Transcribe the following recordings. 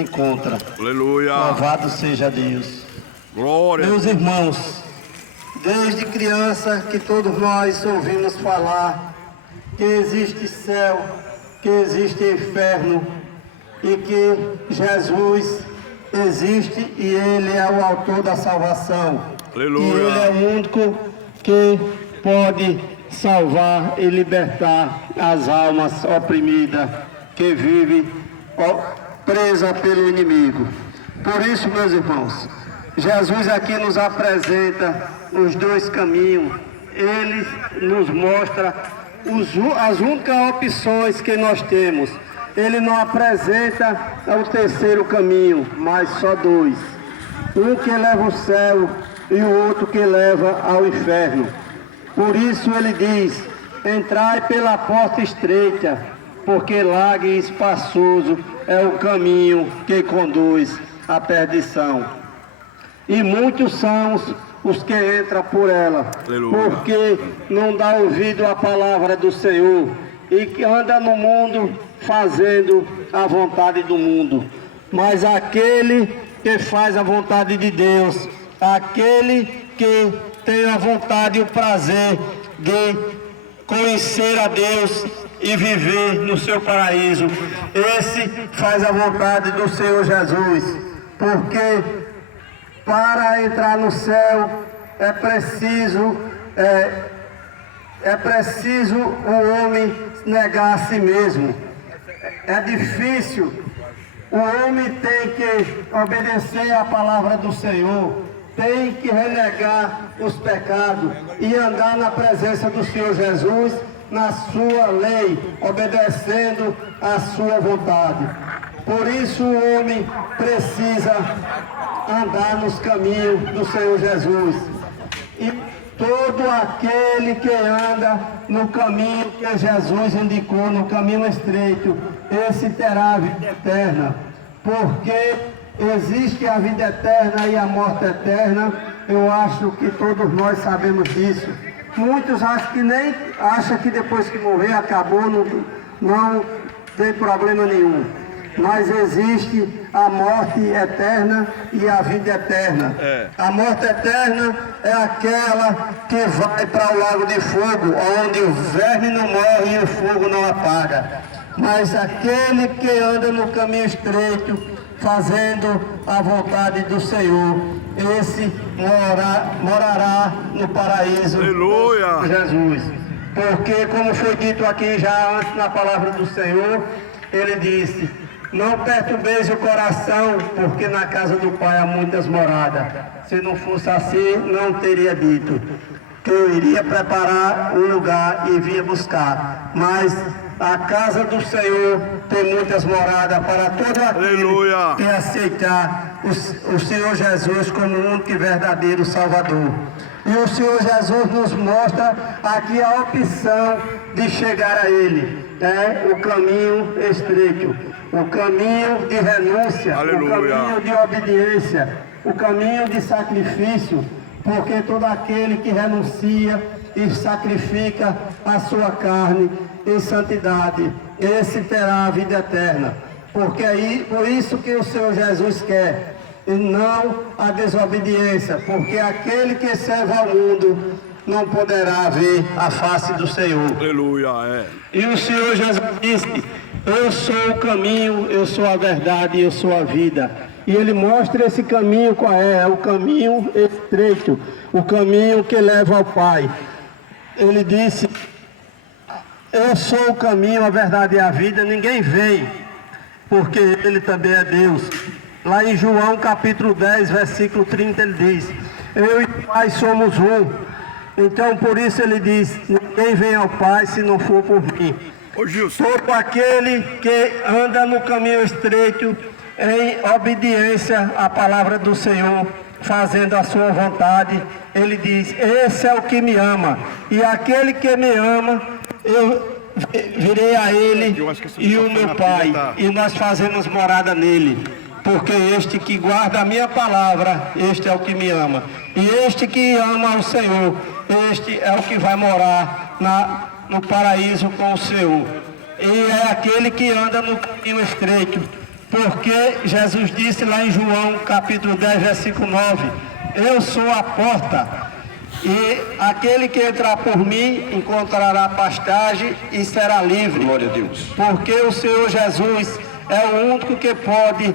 encontra. Aleluia. Louvado seja Deus. Glória. Meus irmãos, desde criança que todos nós ouvimos falar que existe céu, que existe inferno e que Jesus existe e Ele é o autor da salvação. Aleluia. E Ele é o único que pode salvar e libertar as almas oprimidas que vivem presa pelo inimigo. Por isso, meus irmãos, Jesus aqui nos apresenta os dois caminhos. Ele nos mostra as únicas opções que nós temos. Ele não apresenta o terceiro caminho, mas só dois. Um que leva ao céu e o outro que leva ao inferno. Por isso ele diz: entrai pela porta estreita, porque largo e espaçoso é o caminho que conduz à perdição. E muitos são os que entram por ela, Aleluia. porque não dá ouvido à palavra do Senhor e que anda no mundo fazendo a vontade do mundo. Mas aquele que faz a vontade de Deus, aquele que tem a vontade e o prazer de conhecer a Deus e viver no seu paraíso, esse faz a vontade do Senhor Jesus, porque para entrar no céu é preciso o homem negar a si mesmo. É difícil. O homem tem que obedecer à palavra do Senhor, tem que renegar os pecados e andar na presença do Senhor Jesus, na sua lei, obedecendo à sua vontade. Por isso o homem precisa andar nos caminhos do Senhor Jesus. E todo aquele que anda no caminho que Jesus indicou, no caminho estreito, esse terá a vida eterna. Porque existe a vida eterna e a morte eterna. Eu acho que todos nós sabemos disso. Muitos acham que depois que morrer acabou, não tem problema nenhum. Mas existe a morte eterna e a vida eterna. A morte eterna é aquela que vai para o lago de fogo, onde o verme não morre e o fogo não apaga. Mas aquele que anda no caminho estreito, fazendo a vontade do Senhor, esse morará no paraíso. Aleluia. De Jesus. Porque, como foi dito aqui já antes na palavra do Senhor, ele disse: não perturbeis o coração, porque na casa do Pai há muitas moradas. Se não fosse assim, não teria dito que eu iria preparar um lugar e vinha buscar. Mas a casa do Senhor tem muitas moradas para todo aquele que aceitar o Senhor Jesus como o único e verdadeiro Salvador. E o Senhor Jesus nos mostra aqui a opção de chegar a Ele. É o caminho estreito, o caminho de renúncia, Aleluia. O caminho de obediência, o caminho de sacrifício, porque todo aquele que renuncia e sacrifica a sua carne em santidade, esse terá a vida eterna. Porque aí, por isso que o Senhor Jesus quer, e não a desobediência, porque aquele que serve ao mundo não poderá ver a face do Senhor. Aleluia. E o Senhor Jesus disse: eu sou o caminho, eu sou a verdade, eu sou a vida. E Ele mostra esse caminho qual é o caminho estreito, o caminho que leva ao Pai. Ele disse: eu sou o caminho, a verdade e a vida, ninguém vem, porque Ele também é Deus. Lá em João capítulo 10, versículo 30, ele diz: eu e o Pai somos um. Então por isso ele diz: ninguém vem ao Pai se não for por mim. Todo aquele que anda no caminho estreito, em obediência à palavra do Senhor, fazendo a sua vontade, ele diz: esse é o que me ama, e aquele que me ama, eu virei a ele e o meu Pai, e nós fazemos morada nele. Porque este que guarda a minha palavra, este é o que me ama. E este que ama o Senhor, este é o que vai morar no paraíso com o Senhor. E é aquele que anda no caminho estreito, Porque Jesus disse lá em João capítulo 10, versículo 9, eu sou a porta, e aquele que entrar por mim encontrará pastagem e será livre. Glória a Deus. Porque o Senhor Jesus é o único que pode...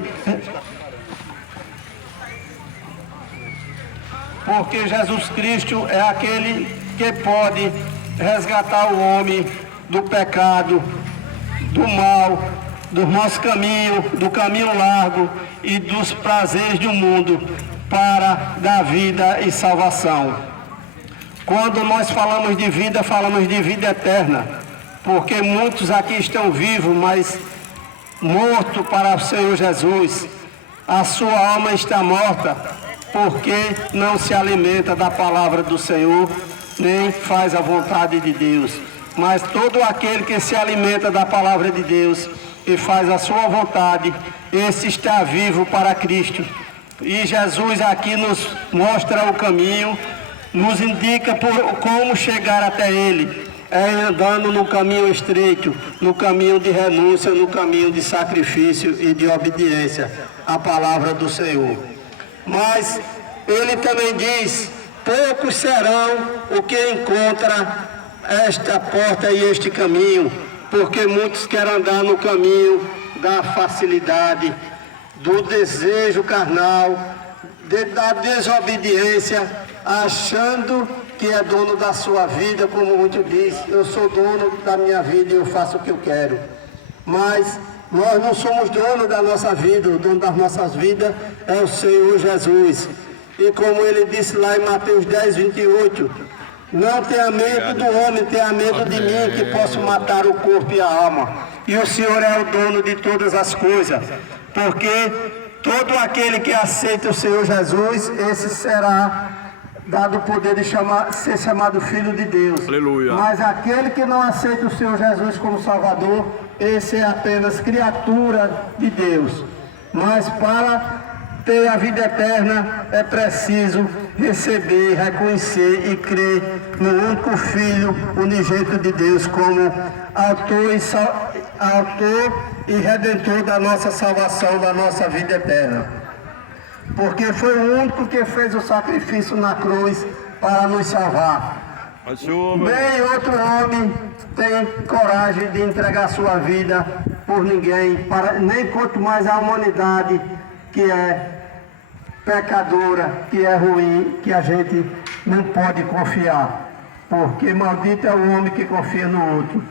Porque Jesus Cristo é aquele que pode resgatar o homem do pecado, do mal, do nosso caminho, do caminho largo e dos prazeres do mundo para dar vida e salvação. Quando nós falamos de vida eterna, porque muitos aqui estão vivos, mas mortos para o Senhor Jesus. A sua alma está morta, porque não se alimenta da palavra do Senhor, nem faz a vontade de Deus. Mas todo aquele que se alimenta da palavra de Deus e faz a sua vontade, esse está vivo para Cristo. E Jesus aqui nos mostra o caminho, nos indica como chegar até Ele. É andando no caminho estreito, no caminho de renúncia, no caminho de sacrifício e de obediência à palavra do Senhor. Mas Ele também diz, poucos serão o que encontra esta porta e este caminho, porque muitos querem andar no caminho da facilidade, do desejo carnal, da desobediência, achando que é dono da sua vida, como muito diz, eu sou dono da minha vida e eu faço o que eu quero. Mas nós não somos dono da nossa vida, o dono das nossas vidas é o Senhor Jesus. E como ele disse lá em Mateus 10, 28, não tenha medo do homem, tenha medo de mim, que posso matar o corpo e a alma. E o Senhor é o dono de todas as coisas, porque todo aquele que aceita o Senhor Jesus, esse será dado o poder de ser chamado Filho de Deus. Aleluia. Mas aquele que não aceita o Senhor Jesus como Salvador, esse é apenas criatura de Deus. Mas para ter a vida eterna é preciso receber, reconhecer e crer no único Filho unigênito de Deus como autor e redentor da nossa salvação, da nossa vida eterna. Porque foi o único que fez o sacrifício na cruz para nos salvar. Nem outro homem tem coragem de entregar sua vida por ninguém, nem quanto mais a humanidade que é pecadora, que é ruim, que a gente não pode confiar. Porque maldito é o homem que confia no outro.